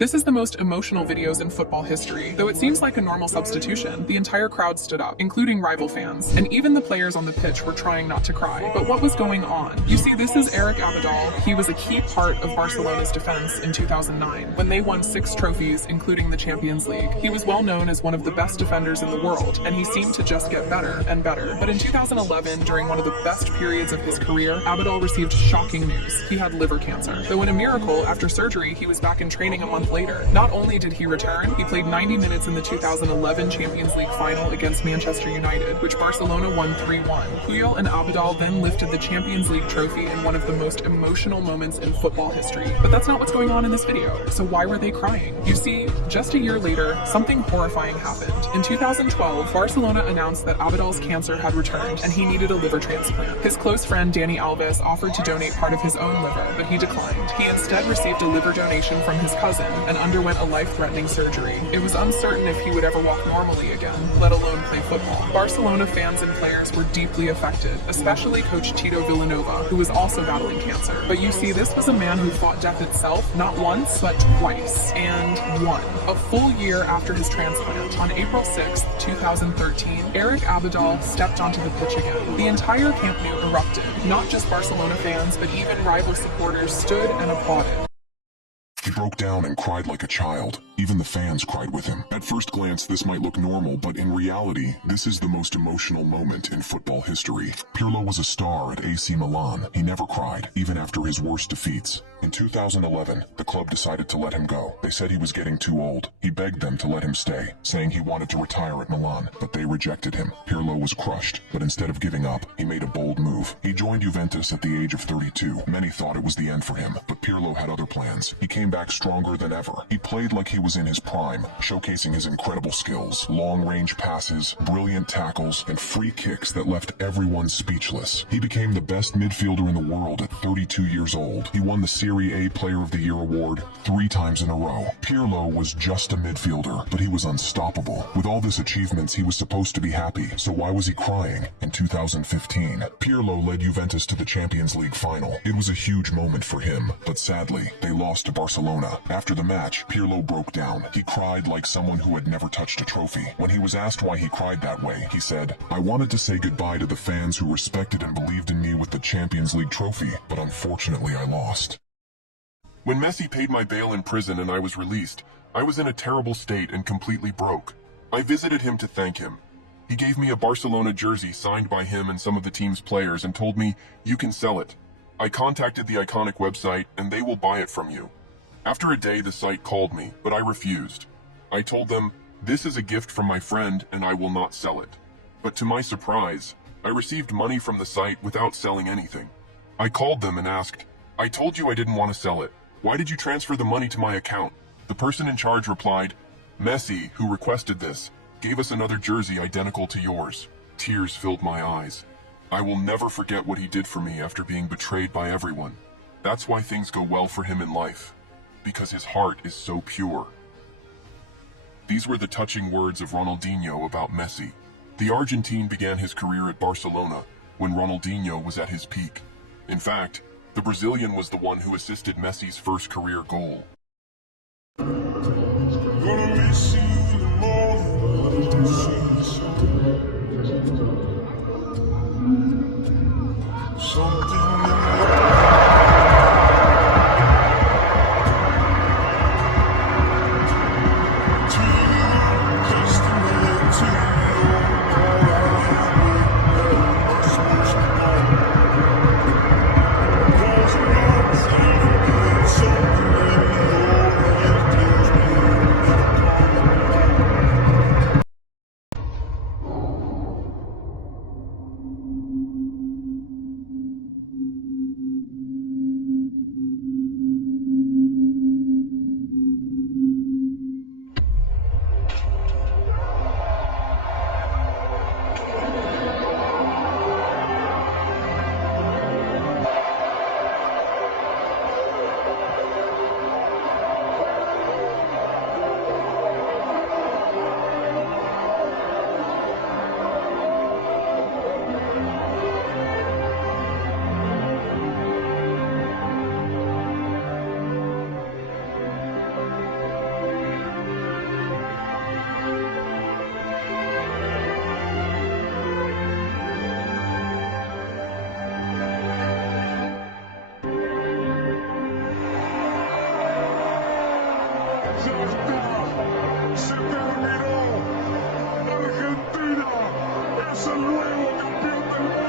This is the most emotional videos in football history. Though it seems like a normal substitution, the entire crowd stood up, including rival fans, and even the players on the pitch were trying not to cry. But what was going on? You see, this is Eric Abidal. He was a key part of Barcelona's defense in 2009, when they won 6 trophies, including the Champions League. He was well known as one of the best defenders in the world, and he seemed to just get better and better. But in 2011, during one of the best periods of his career, Abidal received shocking news. He had liver cancer. Though in a miracle, after surgery, he was back in training a month later. Not only did he return, he played 90 minutes in the 2011 Champions League final against Manchester United, which Barcelona won 3-1. Puyol and Abidal then lifted the Champions League trophy in one of the most emotional moments in football history. But that's not what's going on in this video, so why were they crying? You see, just a year later, something horrifying happened. In 2012, Barcelona announced that Abidal's cancer had returned and he needed a liver transplant. His close friend Dani Alves offered to donate part of his own liver, but he declined. He instead received a liver donation from his cousin and underwent a life-threatening surgery. It was uncertain if he would ever walk normally again, let alone play football. Barcelona fans and players were deeply affected, especially coach Tito Vilanova, who was also battling cancer. But you see, this was a man who fought death itself, not once, but twice, and won. A full year after his transplant, on April 6, 2013, Eric Abidal stepped onto the pitch again. The entire Camp Nou erupted. Not just Barcelona fans, but even rival supporters stood and applauded. He broke down and cried like a child. Even the fans cried with him. At first glance, this might look normal, but in reality, this is the most emotional moment in football history. Pirlo was a star at AC Milan. He never cried, even after his worst defeats. In 2011, the club decided to let him go. They said he was getting too old. He begged them to let him stay, saying he wanted to retire at Milan, but they rejected him. Pirlo was crushed, but instead of giving up, he made a bold move. He joined Juventus at the age of 32. Many thought it was the end for him, but Pirlo had other plans. He came back stronger than ever. He played like he was in his prime, showcasing his incredible skills, long-range passes, brilliant tackles, and free kicks that left everyone speechless. He became the best midfielder in the world at 32 years old. He won the Serie A Player of the Year award 3 times in a row. Pirlo was just a midfielder, but he was unstoppable. With all this achievements, he was supposed to be happy, so why was he crying? In 2015, Pirlo led Juventus to the Champions League final. It was a huge moment for him, but sadly, they lost to Barcelona. After the match, Pirlo broke down. He cried like someone who had never touched a trophy. When he was asked why he cried that way, he said, "I wanted to say goodbye to the fans who respected and believed in me with the Champions League trophy, but unfortunately I lost." When Messi paid my bail in prison and I was released, I was in a terrible state and completely broke. I visited him to thank him. He gave me a Barcelona jersey signed by him and some of the team's players and told me, "You can sell it." I contacted the iconic website and they will buy it from you. After a day, the site called me, but I refused. I told them, "This is a gift from my friend and I will not sell it." But to my surprise, I received money from the site without selling anything. I called them and asked, "I told you I didn't want to sell it. Why did you transfer the money to my account?" The person in charge replied, "Messi, who requested this, gave us another jersey identical to yours." Tears filled my eyes. I will never forget what he did for me after being betrayed by everyone. That's why things go well for him in life, because his heart is so pure. These were the touching words of Ronaldinho about Messi. The Argentine began his career at Barcelona when Ronaldinho was at his peak. In fact, the Brazilian was the one who assisted Messi's first career goal. Gonna miss you in the morning. Something ¡Ya está! ¡Se terminó! ¡Argentina es el nuevo campeón del mundo!